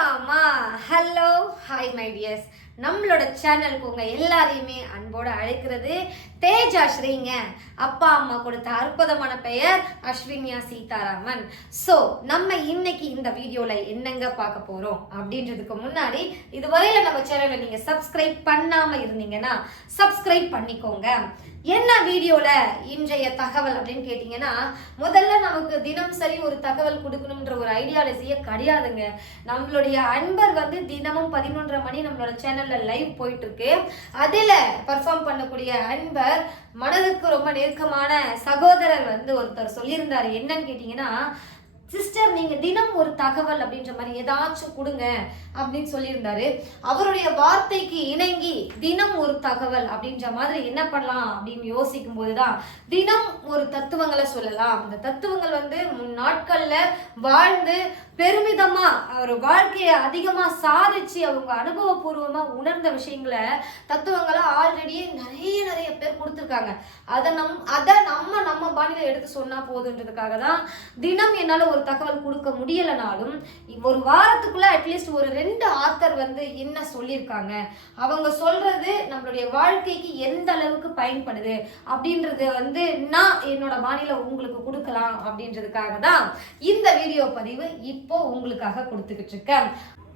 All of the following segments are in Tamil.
போலாமா? ஹலோ ஹாய் மை டியர்ஸ், நம்மளோட சேனலுக்கு உங்க எல்லாரையுமே அன்போட அழைக்கிறது தேஜா ஸ்ரீங்க. அப்பா அம்மா கொடுத்த அற்புதமான பெயர் அஸ்வின்யா சீதாராமன். ஸோ நம்ம இன்னைக்கு இந்த வீடியோல என்னங்க பார்க்க போறோம் அப்படின்றதுக்கு முன்னாடி இதுவரையில நம்ம சேனலை நீங்க சப்ஸ்கிரைப் பண்ணாம இருந்தீங்கன்னா சப்ஸ்கிரைப் பண்ணிக்கோங்க. என்ன வீடியோல இன்றைய தகவல் அப்படின்னு கேட்டீங்கன்னா, முதல்ல நமக்கு தினம் சரி ஒரு தகவல் கொடுக்கணும்ன்ற ஒரு ஐடியாலஜியே கிடையாதுங்க. நம்மளுடைய அன்பர் தினமும் 11:30 மணி நம்மளோட சேனல்ல லைவ் போயிட்டு இருக்கு. அதுல பர்ஃபார்ம் பண்ணக்கூடிய அன்பர் மனதுக்கு ரொம்ப நெருக்கமான சகோதரர் ஒருத்தர் சொல்லியிருந்தாரு. என்னன்னு கேட்டீங்கன்னா, சிஸ்டர் நீங்க தினம் ஒரு தகவல் அப்படின்ற மாதிரி ஏதாச்சும் கொடுங்க அப்படின்னு சொல்லியிருந்தாரு. அவருடைய வார்த்தைக்கு இணங்கி தினம் ஒரு தகவல் அப்படின்ற மாதிரி என்ன பண்ணலாம் அப்படின்னு யோசிக்கும் போதுதான் தினம் ஒரு தத்துவங்களை சொல்லலாம். அந்த தத்துவங்கள் முன் நாட்கள்ல வாழ்ந்து பெருமிதமா ஒரு வாழ்க்கையை அதிகமா சாதிச்சு அவங்க அனுபவபூர்வமா உணர்ந்த விஷயங்களை தத்துவங்களை ஆல்ரெடி நிறைய பேர் கொடுத்துருக்காங்க. அதை நம்ம பாணியில எடுத்து சொன்னா போதுன்றதுக்காக தான் தினம் என்னால ஒரு தகவல் கொடுக்க முடியலனாலும் ஒரு வாரத்துக்குள்ள அட்லீஸ்ட் ஒரு 2 ஆத்தர் என்ன சொல்லியிருக்காங்க, அவங்க சொல்றது நம்மளுடைய வாழ்க்கைக்கு எந்த அளவுக்கு பயன்படுது அப்படின்றது நான் என்னோட பாணியில உங்களுக்கு கொடுக்கலாம் அப்படின்றதுக்காக தான் இந்த வீடியோ பதிவு இப்போ உங்களுக்காக கொடுத்துக்கிட்டு இருக்கேன்.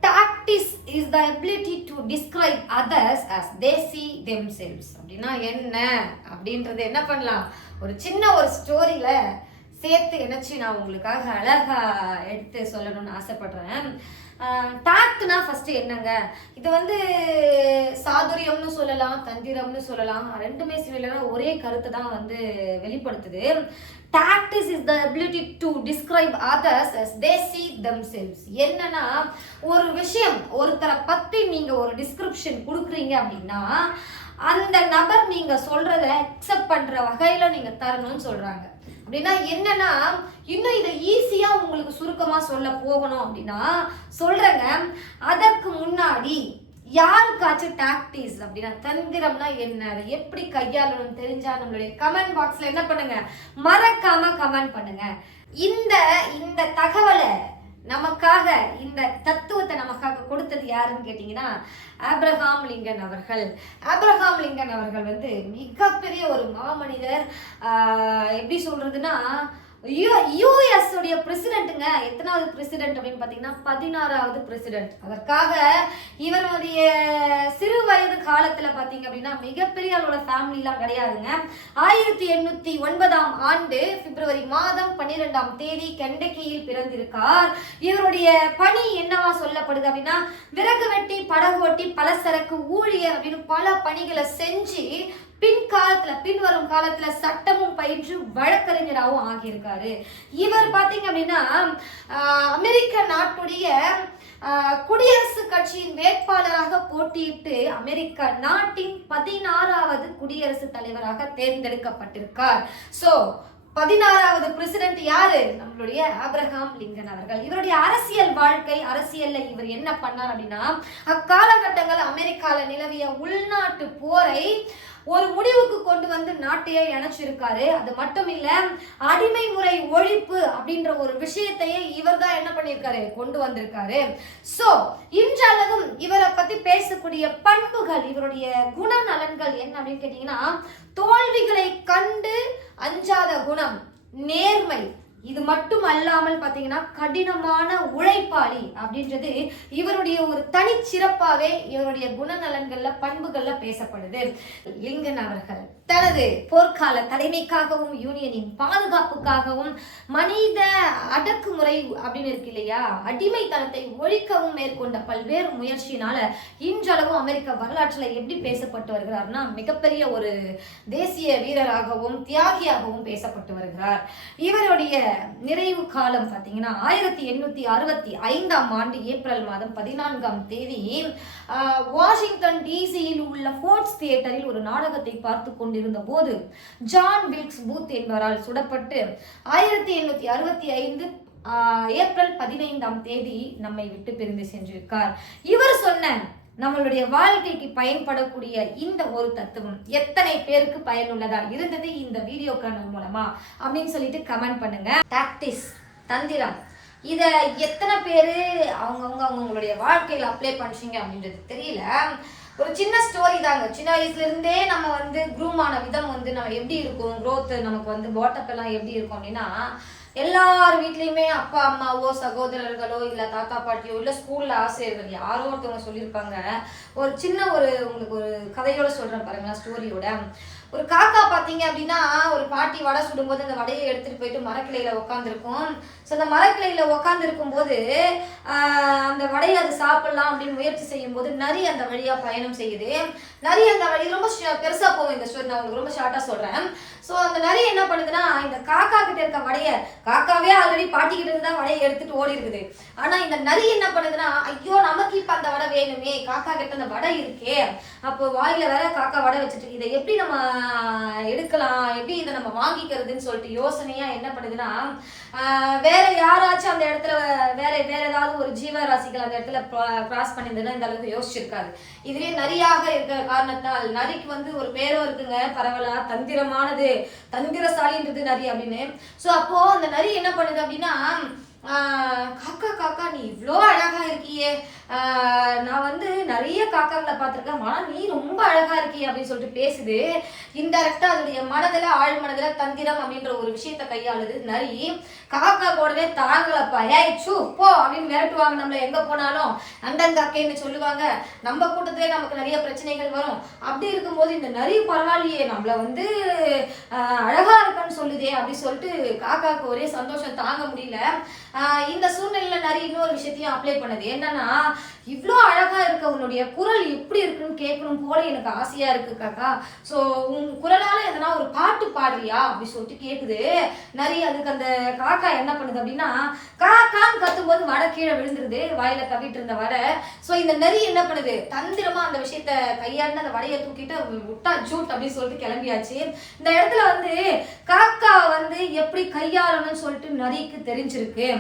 Tactics is the ability to describe others as they see themselves. அப்படின்னா என்ன அப்படின்றது என்ன பண்ணலாம், ஒரு சின்ன ஒரு ஸ்டோரியில சேர்த்து இணைச்சு நான் உங்களுக்காக அழகா எடுத்து சொல்லணும்னு ஆசைப்படுறேன். டாக்ட்னா ஃபர்ஸ்ட் என்னங்க, இது சாதுரியம்னு சொல்லலாம், தந்திரம்னு சொல்லலாம். ரெண்டுமே சில ஒரே கருத்தை தான் வெளிப்படுத்துது. Tactics is the ability to describe others as they see themselves. என்னன்னா, ஒரு விஷயம் ஒருத்தரை பத்தி நீங்க ஒரு டிஸ்கிரிப்ஷன் கொடுக்குறீங்க அப்படின்னா அந்த நபர் நீங்க சொல்றத அக்செப்ட் பண்ற வகையில நீங்க தரணும்னு சொல்றாங்க. அப்படின்னா என்னன்னா, இன்னும் இதை ஈஸியா உங்களுக்கு சுருக்கமா சொல்ல போகணும் அப்படின்னா சொல்றேங்க. அதற்கு முன்னாடி யாருக்காச்சும் டாக்டிஸ் அப்படின்னா தந்திரம்னா என்ன, அதை எப்படி கையாளணும்னு தெரிஞ்சா நம்மளுடைய கமெண்ட் பாக்ஸ்ல என்ன பண்ணுங்க, மறக்காம கமெண்ட் பண்ணுங்க. இந்த தகவலை நமக்காக, இந்த தத்துவத்தை நமக்காக கொடுத்தது யாருன்னு கேட்டீங்கன்னா ஆப்ரஹாம் லிங்கன் அவர்கள். ஆப்ரஹாம் லிங்கன் அவர்கள் மிகப்பெரிய ஒரு மாமனிதர். எப்படி சொல்றதுன்னா, யூஎஸ் உடைய பிரசிடென்ட்டுங்க. எத்தனாவது பிரசிடென்ட் அப்படின்னு பார்த்தீங்கன்னா 16வது பிரசிடென்ட். அதற்காக இவருடைய சிறு வயது காலத்துல பார்த்தீங்க அப்படின்னா மிகப்பெரிய அவரோட ஃபேமிலிலாம் கிடையாதுங்க. 1809ஆம் ஆண்டு பிப்ரவரி மாதம் 12ஆம் தேதி கெண்டக்கியில் பிறந்திருக்கார். இவருடைய பணி என்னவா சொல்லப்படுது அப்படின்னா, விறகு வெட்டி, படகு ஓட்டி, பலசரக்கு ஊழியர் அப்படின்னு பல பணிகளை செஞ்சு பின்வரும் காலத்துல சட்டமும் பயின்று வழக்கறிஞராகவும் ஆகியிருக்காரு. இவர் பாத்தீங்க அப்படின்னா அமெரிக்க நாட்டுடைய குடியரசு கட்சியின் வேட்பாளராக போட்டியிட்டு அமெரிக்க நாட்டின் 16வது குடியரசுத் தலைவராக தேர்ந்தெடுக்கப்பட்டிருக்கார். சோ 16வது பிரசிடென்ட் யாரு, நம்மளுடைய ஆப்ரஹாம் லிங்கன் அவர்கள். இவருடைய அரசியல் வாழ்க்கை, அரசியல்ல இவர் என்ன பண்ணார் அப்படின்னா, அக்காலகட்டங்கள் அமெரிக்கால நிலவிய உள்நாட்டு போரை ஒரு முடிவுக்கு கொண்டு நாட்டையே இணைச்சிருக்காரு. அது மட்டும் இல்ல, அடிமை முறை ஒழிப்பு அப்படின்ற ஒரு விஷயத்தையே இவர் தான் என்ன பண்ணியிருக்காரு, கொண்டு வந்திருக்காரு. சோ இன்றளவும் இவரை பத்தி பேசக்கூடிய பண்புகள், இவருடைய குணநலன்கள் என்ன அப்படின்னு கேட்டீங்கன்னா, தோல்விகளை கண்டு அஞ்சாத குணம், நேர்மை, இது மட்டும் அல்லாமல் பாத்தீங்கன்னா கடினமான உழைப்பாளி அப்படின்றது இவருடைய ஒரு தனிச்சிறப்பாவே இவருடைய குணநலன்கள்ல பண்புகள்ல பேசப்படுது. லிங்கன் அவர்கள் தனது போர்க்கால தலைமைக்காகவும் யூனியனின் பாதுகாப்புக்காகவும் மனித அடக்குமுறை அப்படின்னு இருக்கு இல்லையா, அடிமைத்தனத்தை ஒழிக்கவும் மேற்கொண்ட பல்வேறு முயற்சியினால இன்றளவும் அமெரிக்க வரலாற்றுல எப்படி பேசப்பட்டு வருகிறார்னா, மிகப்பெரிய ஒரு தேசிய வீரராகவும் தியாகியாகவும் பேசப்பட்டு வருகிறார். இவருடைய நிறைவு காலம் பாத்தீங்கன்னா 1865ஆம் ஆண்டு ஏப்ரல் மாதம் 14ஆம் தேதி வாஷிங்டன் டிசியில் உள்ள ஃபோர்ட்ஸ் தியேட்டரில் ஒரு நாடகத்தை பார்த்து கொண்டிருந்த போது ஜான் வில்க்ஸ் பூத் என்பவரால் சுடப்பட்டு 1865 ஏப்ரல் 15ஆம் தேதி நம்மை விட்டு பிரிந்து சென்றிருக்கார். இவர் சொன்ன நம்மளுடைய வாழ்க்கைக்கு பயன்படக்கூடிய இந்த ஒரு தத்துவம் எத்தனை பேருக்கு பயனுள்ளதா இருந்தது இந்த வீடியோ காணல் மூலமா அப்படின்னு சொல்லிட்டு கமெண்ட் பண்ணுங்க. டாக்டிஸ், தந்திரம், இதை எத்தனை பேர் அவங்களுடைய வாழ்க்கையில் அப்ளை பண்ணிச்சிங்க அப்படின்றது தெரியல. ஒரு சின்ன ஸ்டோரி தாங்க. சின்ன வயசுல இருந்தே நம்ம வந்து க்ரூம் ஆன விதம் வந்து நம்ம எப்படி இருக்கும், க்ரோத் நமக்கு வந்து பாட்டப் எல்லாம் எப்படி இருக்கும் அப்படின்னா, எல்லார் வீட்லேயுமே அப்பா அம்மாவோ சகோதரர்களோ இல்லை தாத்தா பாட்டியோ இல்லை ஸ்கூலில் ஆசிரியர்கள் யாரோ ஒருத்தவங்க சொல்லியிருப்பாங்க. ஒரு சின்ன உங்களுக்கு ஒரு கதையோட சொல்கிறேன் பாருங்களேன், ஸ்டோரியோட. ஒரு காக்கா பார்த்தீங்க அப்படின்னா, ஒரு பாட்டி வடை சுடும்போது அந்த வடையை எடுத்துகிட்டு போயிட்டு மரக்கிளையில் உட்காந்துருக்கும். ஸோ அந்த மரக்கிளையில் உட்காந்துருக்கும் போது அந்த வடையை அது சாப்பிடலாம் அப்படின்னு முயற்சி செய்யும் போது நரி அந்த வழியாக பயணம் செய்யுது. நரி அந்த வழி ரொம்ப பெருசாக போகும். இந்த ஸ்டோரி நான் உங்களுக்கு ரொம்ப ஷார்ட்டாக சொல்கிறேன். ஸோ அந்த நரி என்ன பண்ணுதுன்னா, இந்த காக்கா கிட்ட இருக்க வடையை, காக்காவே ஆல்ரெடி பாட்டிக்கிட்ட இருந்து தான் வடையை எடுத்துட்டு ஓடி இருக்குது. ஆனால் இந்த நரி என்ன பண்ணுதுன்னா, ஐயோ நமக்கு இப்போ அந்த வடை வேணுமே, காக்கா கிட்ட அந்த வடை இருக்கே, அப்போ வாயில வேற காக்கா வடை வச்சுட்டு இதை எப்படி நம்ம எடுக்கலாம், எப்படி இதை நம்ம வாங்கிக்கிறதுன்னு சொல்லிட்டு யோசனையா என்ன பண்ணுதுன்னா, வேற யாராச்சும் அந்த இடத்துல வேற ஏதாவது ஒரு ஜீவராசிகள் அந்த இடத்துல கிராஸ் பண்ணியிருந்ததுன்னா இந்த அளவுக்கு யோசிச்சிருக்காது. இதுவே நரியாக இருக்கிற காரணத்தால் நரிக்கு வந்து ஒரு பேரும் இருக்குங்க, பரவலா தந்திரமானது, தந்திரசாலின்றது நரி அப்படின்னு. ஸோ அப்போ அந்த நரி என்ன பண்ணுது அப்படின்னா, காக்கா காக்கா நீ இவ்வளோ அழகா இருக்கியே, நான் வந்து நிறைய காக்காங்களை பார்த்துருக்கேன், ஆனால் நீ ரொம்ப அழகா இருக்கியே அப்படின்னு சொல்லிட்டு பேசுது. இன்டெரக்டா அதோடைய மனதில் ஆழ் மனதில் தந்திரம் அப்படின்ற ஒரு விஷயத்த கையாளுது நரி. காக்கா கூடவே தாங்கலப்பா, ஏய் சூ போ அப்படின்னு மிரட்டுவாங்க. நம்மள எங்க போனாலும் அண்டங்காக்கைன்னு சொல்லுவாங்க. நம்ம கூட்டத்திலே நமக்கு நிறைய பிரச்சனைகள் வரும். அப்படி இருக்கும்போது இந்த நரி பரவாயில்லையே, நம்மள வந்து அழகா இருக்கான்னு சொல்லுதே அப்படி சொல்லிட்டு காக்காவுக்கு ஒரே சந்தோஷம் தாங்க முடியல. இந்த சூழ்நிலையில நிறைய இன்னொரு விஷயத்தையும் அப்ளை பண்ணுது. என்னன்னா, இவ்வளோ அழகா இருக்க உன்னுடைய குரல் எப்படி இருக்குன்னு கேட்கணும் போல எனக்கு ஆசையா இருக்கு காக்கா. ஸோ உன் குரலால எதனா ஒரு பாட்டு பாடுறியா அப்படி சொல்லிட்டு கேட்குது நிறைய. அதுக்கு அந்த காக்கா என்ன பண்ணுது அப்படின்னா, காக்கான்னு கத்தும்போது வடை கீழே விழுந்துருது, வாயில கவிட்டு இருந்த வடை. ஸோ இந்த நரி என்ன பண்ணுது, தந்திரமா அந்த விஷயத்த கையாண்டு அந்த வடையை தூக்கிட்டு விட்டா ஜூட் அப்படின்னு சொல்லிட்டு கிளம்பியாச்சு. இந்த இடத்துல வந்து காக்கா வந்து எப்படி கையாளணும்னு சொல்லிட்டு நரிக்கு தெரிஞ்சிருக்கு.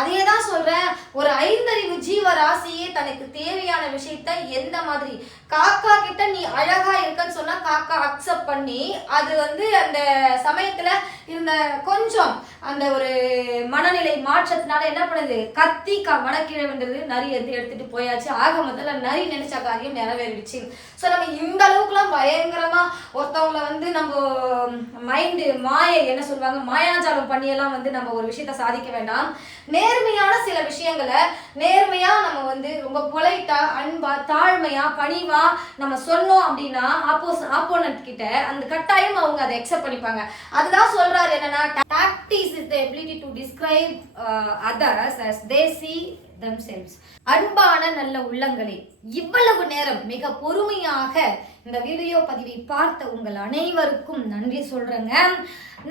அதே தான் சொல்றேன், ஒரு ஐந்தறிவு ஜீவராசியே தனக்கு தேவையான விஷயத்த எந்த மாதிரி, காக்கா கிட்ட நீ அழகா இருக்கன்னு சொன்னா காக்கா அக்செப்ட் பண்ணி, அது வந்து அந்த சமயத்துல இருந்த கொஞ்சம் அந்த ஒரு மனநிலை மாற்றத்தினால என்ன பண்ணுது, கத்தி வடக்கீழே வென்றது, நரி எடுத்துட்டு போயாச்சு. ஆக முதல்ல நரி நினைச்ச காரியம் நிறைவேறிடுச்சு. ஸோ நம்ம இந்த அளவுக்குலாம் பயங்கரமா ஒருத்தவங்களை வந்து நம்ம மைண்டு மாயை என்ன சொல்லுவாங்க, மாயாஜாலம் பண்ணியெல்லாம் வந்து நம்ம ஒரு விஷயத்த சாதிக்க வேண்டாம். நேர்மையான சில விஷயங்களை நேர்மையா நம்ம வந்து ரொம்ப பொலைட்டா, அன்பா, தாழ்மையா, பணிவா நம்ம சொன்னோம் அப்படின்னா ஆப்போனன்ட் கிட்ட அந்த கட்டாயம் அவங்க அதை அக்செப்ட் பண்ணிப்பாங்க. அதுதான் சொல்றாரு என்னன்னா, tactics is the ability to describe others as they see themselves. அன்பான நல்ல உள்ளங்களே, இவ்வளவு நேரம் மிக பொறுமையாக இந்த வீடியோ பதிவை பார்த்த உங்கள் அனைவருக்கும் நன்றி சொல்றேங்க.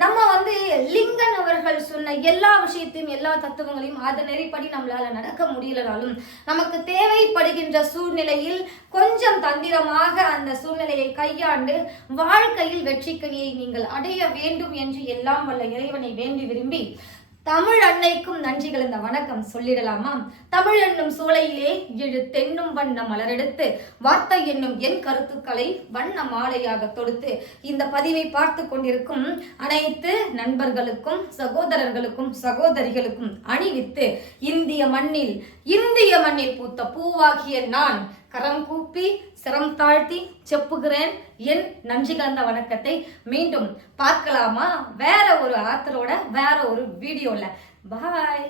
நம்ம வந்து லிங்கன் அவர்கள் சொன்ன எல்லா விஷயத்தையும் எல்லா தத்துவங்களையும் அது நெறிப்படி நம்மளால நடக்க முடியலனாலும், நமக்கு தேவைப்படுகின்ற சூழ்நிலையில் கொஞ்சம் தந்திரமாக அந்த சூழ்நிலையை கையாண்டு வாழ்க்கையில் வெற்றிக்கனியை நீங்கள் அடைய வேண்டும் என்று எல்லாம் வல்ல இறைவனை வேண்டி விரும்பி தமிழ் அன்னைக்கும் நன்றிகள் இந்த வணக்கம் சொல்லிடலாமா? தமிழ் என்னும் சோலையிலே தென்னும் வண்ண மலரெடுத்து வார்த்தை என்னும் என் கருத்துக்களை வண்ண மாலையாக தொடுத்து இந்த பதிவை பார்த்து கொண்டிருக்கும் அனைத்து நண்பர்களுக்கும் சகோதரர்களுக்கும் சகோதரிகளுக்கும் அணிவித்து இந்திய மண்ணில் பூத்த பூவாகிய நான் கரம் கூப்பி சிரம் தாழ்த்தி செப்புகிறேன் என் நன்றி கலந்த வணக்கத்தை. மீண்டும் பார்க்கலாமா வேற ஒரு ஆத்தரோட வேற ஒரு வீடியோல. பாய்.